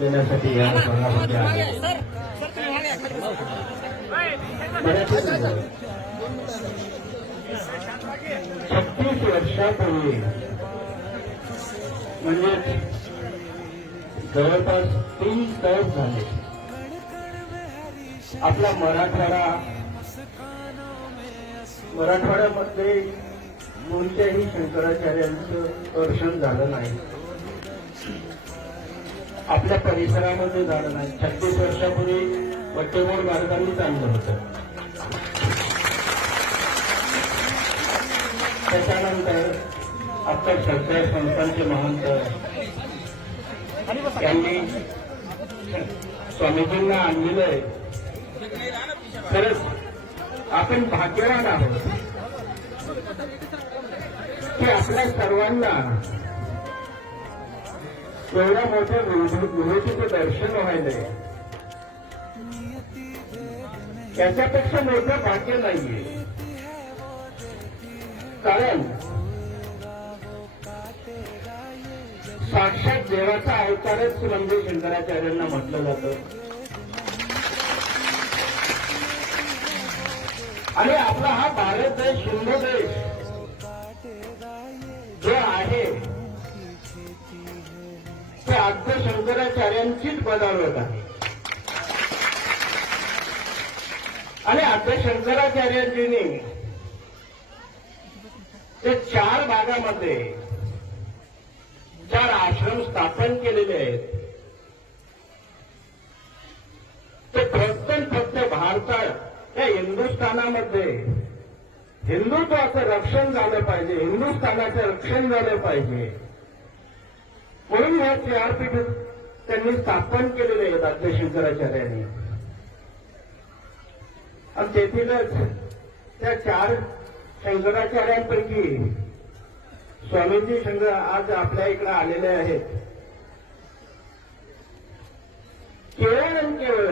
देण्यासाठी या भागामध्ये आले. छत्तीस वर्षापूर्वी म्हणजे जवळपास तीन तास झाले आपला मराठवाडा मराठवाड्यामध्ये कोणत्याही शंकराचार्यांचं दर्शन झालं नाही. आपल्या परिसरामध्ये झालं नाही. छत्तीस वर्षापूर्वी वट्टेमोड मार्गाने चाललं होतं. त्याच्यानंतर आपल्या सरकार संस्थांचे महंत यांनी स्वामीजींना आणलेलंय खरंच आपण भाग्यवान आहोत. की आपल्या सर्वांना एवढ्या मोठ्या विभूतीचं दर्शन व्हायलंय याच्यापेक्षा मोठं भाग्य नाहीये. कारण साक्षात देवाचा अवतारच म्हणजे शंकराचार्यांना म्हटलं जातं. आणि आपला हा भारत देश हिंदू देश जो आहे आद्य शंकराचार्यांचीच बदावत आहे. आणि आद्य शंकराचार्यांजींनी ते चार भागामध्ये चार आश्रम स्थापन केलेले आहेत. ते फक्त फक्त भारतात या हिंदुस्थानामध्ये. हिंदुत्वाचं रक्षण झालं पाहिजे हिंदुस्थानाचं रक्षण झालं पाहिजे. म्हणून हे चार पीठ त्यांनी स्थापन केलेले आहेत आद्य शंकराचार्यांनी आणि तेथीलच त्या चार शंकराचार्यांपैकी स्वामीजी शंकर आज आपल्या इकडे आलेले आहेत. केवळ आणि केवळ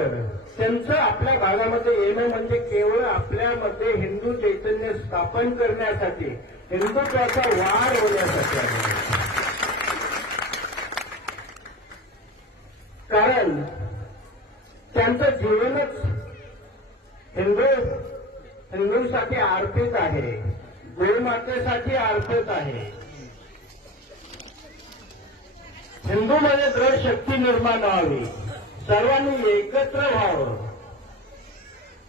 त्यांचं आपल्या भागामध्ये येणं म्हणजे केवळ आपल्यामध्ये हिंदू चैतन्य स्थापन करण्यासाठी हिंदुत्वाचा वाढ होण्यासाठी आहे कारण त्यांचं जीवनच हिंदू हिंदूंसाठी अर्पित आहे गोमातेसाठी अर्पित आहे. हिंदूमध्ये दृढ शक्ती निर्माण व्हावी सर्वांनी एकत्र व्हावं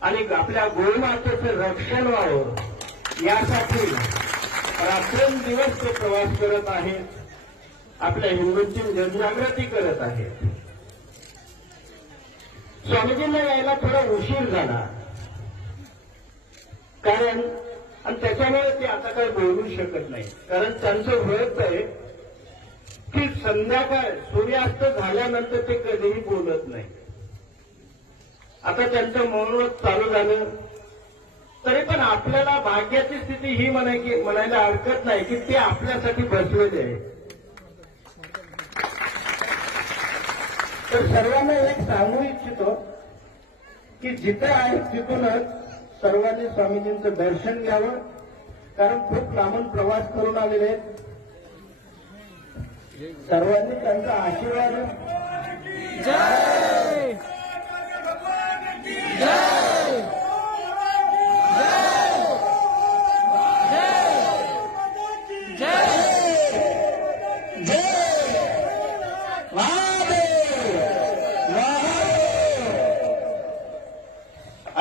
आणि आपल्या गोमातेचं रक्षण व्हावं यासाठी रात्रंदिवस ते प्रवास करत आहेत आपल्या हिंदूंची जनजागृती करत आहेत. स्वामीजींना यायला थोडा उशीर झाला. कारण आणि त्याच्यामुळे ते आता काही बोलू शकत नाही. कारण त्यांचं व्रत आहे की संध्याकाळ सूर्यास्त झाल्यानंतर ते कधीही बोलत नाही. आता त्यांचं मौनव्रत चालू झालं. तरी पण आपल्याला भाग्याची स्थिती ही म्हणाय की म्हणायला हरकत नाही की ते आपल्यासाठी बसलेले आहे तर सर्वांना एक सांगू इच्छितो की जिथे आहे तिथूनच सर्वांनी स्वामीजींचं दर्शन घ्यावं. कारण खूप लांबून प्रवास करून आलेले आहेत. सर्वांनी त्यांचा आशीर्वाद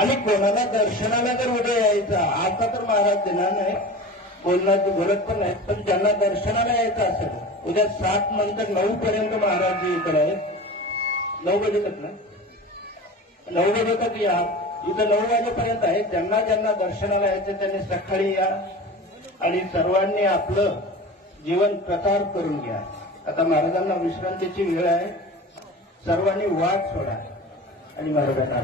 आणि कोणाला दर्शनाला जर उद्या यायचं. आता तर महाराज देणार नाही. बोलणार बोलत पण नाही पण ज्यांना दर्शनाला यायचं असेल उद्या सात नंतर नऊ पर्यंत महाराज इकडे आहेत. नऊ वाजेतच ना? नऊ वाजेतच या. इथं नऊ वाजेपर्यंत आहे ज्यांना ज्यांना दर्शनाला यायचं त्यांनी सकाळी या आणि सर्वांनी आपलं जीवन प्रकार करून घ्या. आता महाराजांना विश्रांतीची वेळ आहे. सर्वांनी वाट सोडा. आणि महाराजांना